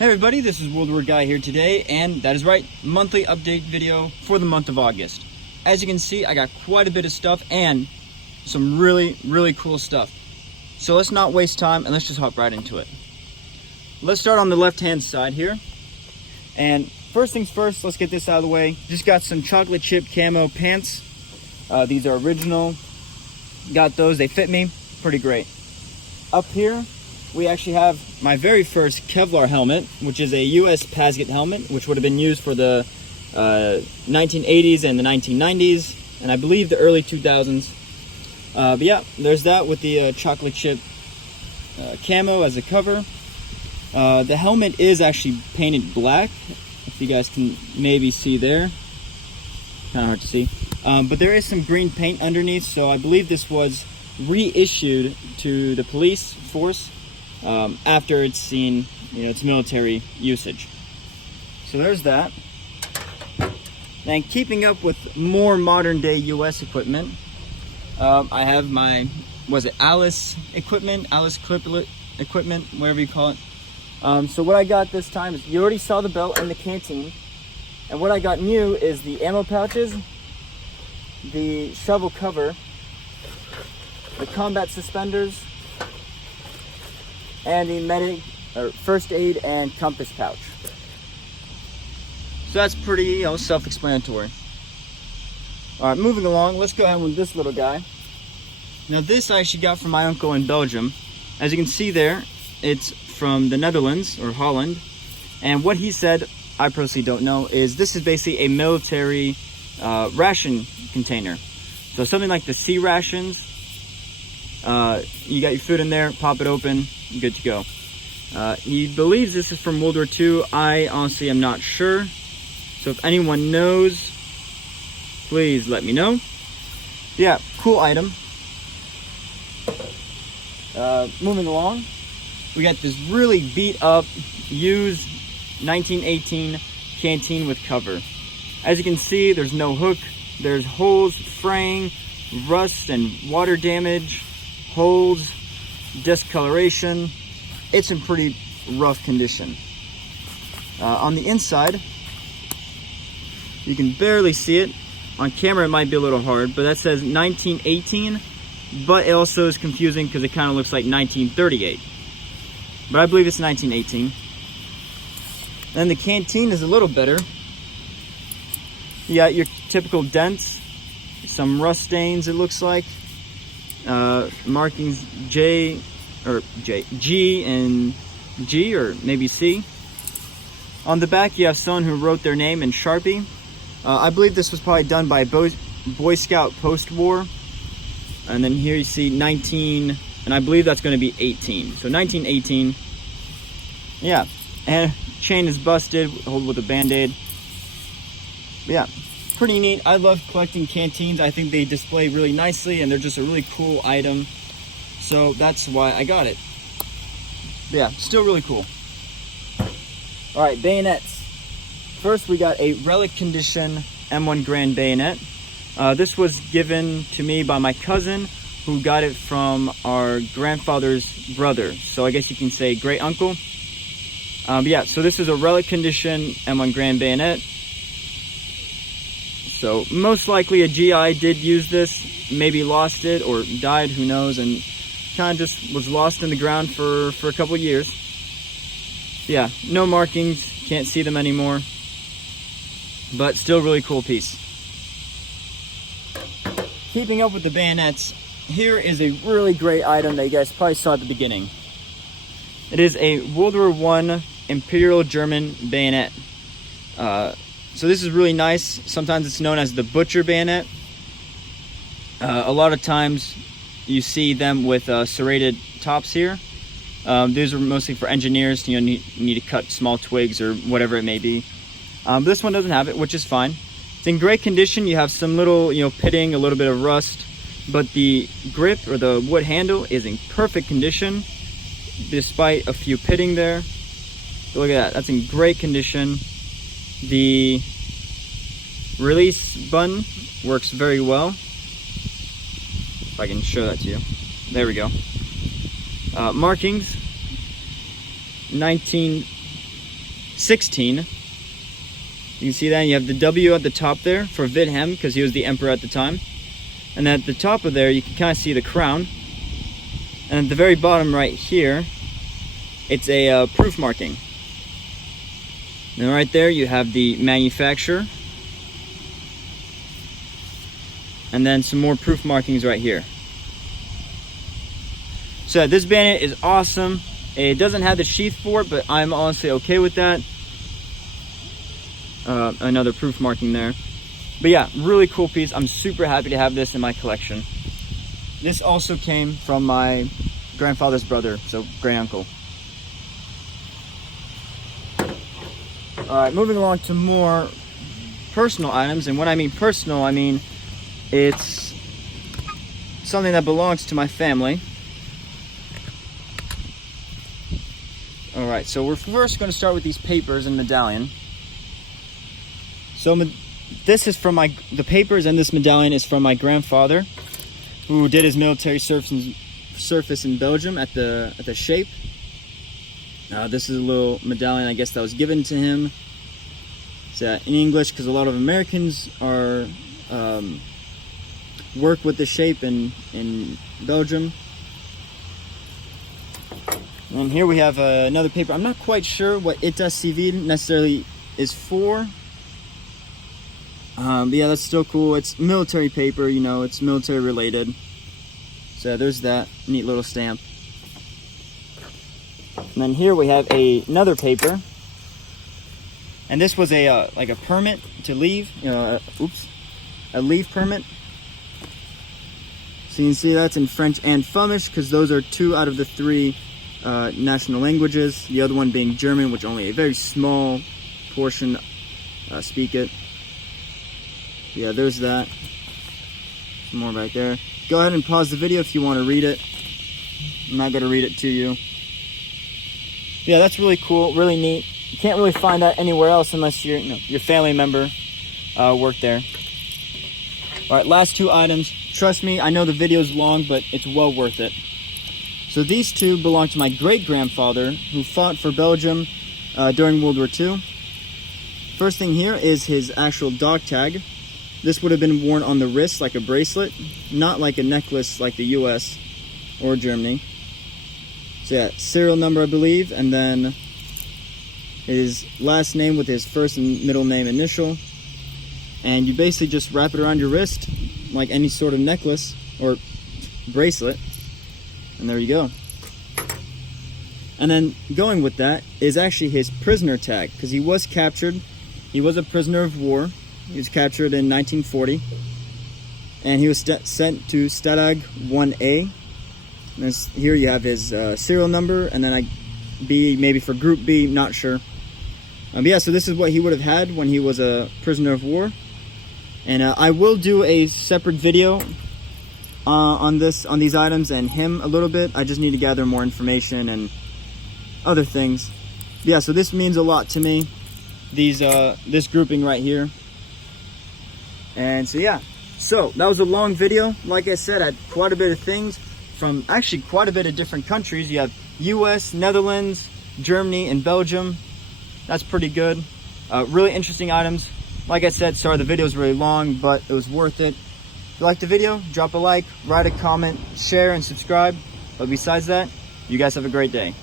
Hey everybody, this is World War Guy here today, and that is right, monthly update video for the month of August. As you can see, I got quite a bit of stuff and some really cool stuff. So let's not waste time and let's just hop right into it. Let's start on the left hand side here. And first things first, let's get this out of the way. Just got some chocolate chip camo pants. These are original. Got those, they fit me pretty great. Up here, we actually have my very first Kevlar helmet, which is a US Pasget helmet, which would have been used for the 1980s and the 1990s, and I believe the early 2000s. But yeah, there's that with the chocolate chip camo as a cover. The helmet is actually painted black, if you guys can maybe see there. Kind of hard to see. But there is some green paint underneath, so I believe this was reissued to the police force after it's seen, its military usage. So there's that. And keeping up with more modern day US equipment, I have my, Alice equipment, Alice clip equipment, whatever you call it. So what I got this time is, you already saw the belt and the canteen, and what I got new is the ammo pouches, the shovel cover, the combat suspenders, and the medic or first aid and compass pouch. So that's pretty, self-explanatory. All right, moving along, let's go ahead with this little guy. Now this I actually got from my uncle in Belgium. As you can see there, it's from the Netherlands or Holland, and what he said, I personally don't know, is this is basically a military ration container. So something like the sea rations. You got your food in there, pop it open, good to go. He believes this is from World War II. I honestly am not sure. So if anyone knows, please let me know. Yeah, cool item. Moving along, we got this really beat up, used 1918 canteen with cover. As you can see, there's no hook. There's holes, fraying, rust and water damage, holes, discoloration. It's in pretty rough condition. On the inside, you can barely see it. On camera it might be a little hard, but that says 1918, but it also is confusing because it kind of looks like 1938. But I believe it's 1918. And the canteen is a little better. You got your typical dents, some rust stains it looks like, markings G and G, or maybe C. On the back you have someone who wrote their name in Sharpie. I believe this was probably done by Boy Scout post-war. And then here you see 19, and I believe that's going to be 18. So 1918. Yeah, and chain is busted, hold with a band-aid. But yeah, pretty neat. I love collecting canteens. I think they display really nicely and they're just a really cool item. So that's why I got it. But yeah, still really cool. All right, bayonets. First, we got a relic condition M1 Grand bayonet. This was given to me by my cousin, who got it from our grandfather's brother. So I guess you can say great uncle. But yeah, so this is a relic condition M1 Grand bayonet. So most likely a GI did use this, maybe lost it or died, who knows, and kind of just was lost in the ground for a couple years. Yeah, no markings, can't see them anymore, but still really cool piece. Keeping up with the bayonets, here is a really great item that you guys probably saw at the beginning. It is a World War I Imperial German bayonet. So this is really nice. Sometimes it's known as the butcher bayonet. A lot of times you see them with serrated tops here. These are mostly for engineers. You need to cut small twigs or whatever it may be. But this one doesn't have it, which is fine. It's in great condition. You have some little, pitting, a little bit of rust, but the grip or the wood handle is in perfect condition, despite a few pitting there. So look at that. That's in great condition. The release button works very well. If I can show that to you. There we go. Markings, 16. You can see that, and you have the W at the top there for Wilhelm, because he was the emperor at the time. And at the top of there, you can kind of see the crown. And at the very bottom right here, it's a proof marking. And right there, you have the manufacturer. And then some more proof markings right here. So this bayonet is awesome. It doesn't have the sheath for it, but I'm honestly okay with that. Another proof marking there. But yeah, really cool piece. I'm super happy to have this in my collection. This also came from my grandfather's brother, so great uncle. Alright, moving along to more personal items. And when I mean personal, I mean it's something that belongs to my family. Alright, so we're first going to start with these papers and medallion. So this is from the papers, and this medallion is from my grandfather, who did his military service in Belgium at the Shape. This is a little medallion, I guess, that was given to him. It's in English because a lot of Americans are work with the Shape in Belgium. And here we have another paper. I'm not quite sure what État Civil necessarily is for. But yeah, that's still cool. It's military paper, you know, it's military related. So there's that neat little stamp. And then here we have another paper. And this was like a permit to leave, a leave permit. So you can see that's in French and Flemish, because those are 2 out of the 3 national languages. The other one being German, which only a very small portion speak it. Yeah, there's that. Some more right there. Go ahead and pause the video if you want to read it. I'm not going to read it to you. Yeah, that's really cool, really neat. You can't really find that anywhere else unless your family member worked there. All right, last 2 items. Trust me, I know the video's long, but it's well worth it. So these 2 belong to my great-grandfather, who fought for Belgium during World War II. First thing here is his actual dog tag. This would have been worn on the wrist like a bracelet, not like a necklace like the US or Germany. So yeah, serial number, I believe, and then his last name with his first and middle name initial. And you basically just wrap it around your wrist like any sort of necklace or bracelet. And there you go. And then going with that is actually his prisoner tag, because he was captured. He was a prisoner of war. He was captured in 1940. And he was sent to Stalag 1A. And here you have his serial number, and then B, maybe for Group B, not sure. But yeah, so this is what he would have had when he was a prisoner of war. And I will do a separate video on these items and him a little bit. I just need to gather more information and other things. But yeah, so this means a lot to me. This grouping right here. And so yeah, so that was a long video. Like I said, I had quite a bit of things from actually quite a bit of different countries. You have US, Netherlands, Germany, and Belgium. That's pretty good. Really interesting items. Like I said, sorry the video was really long, but it was worth it. If you liked the video, drop a like, write a comment, share, and subscribe. But besides that, you guys have a great day.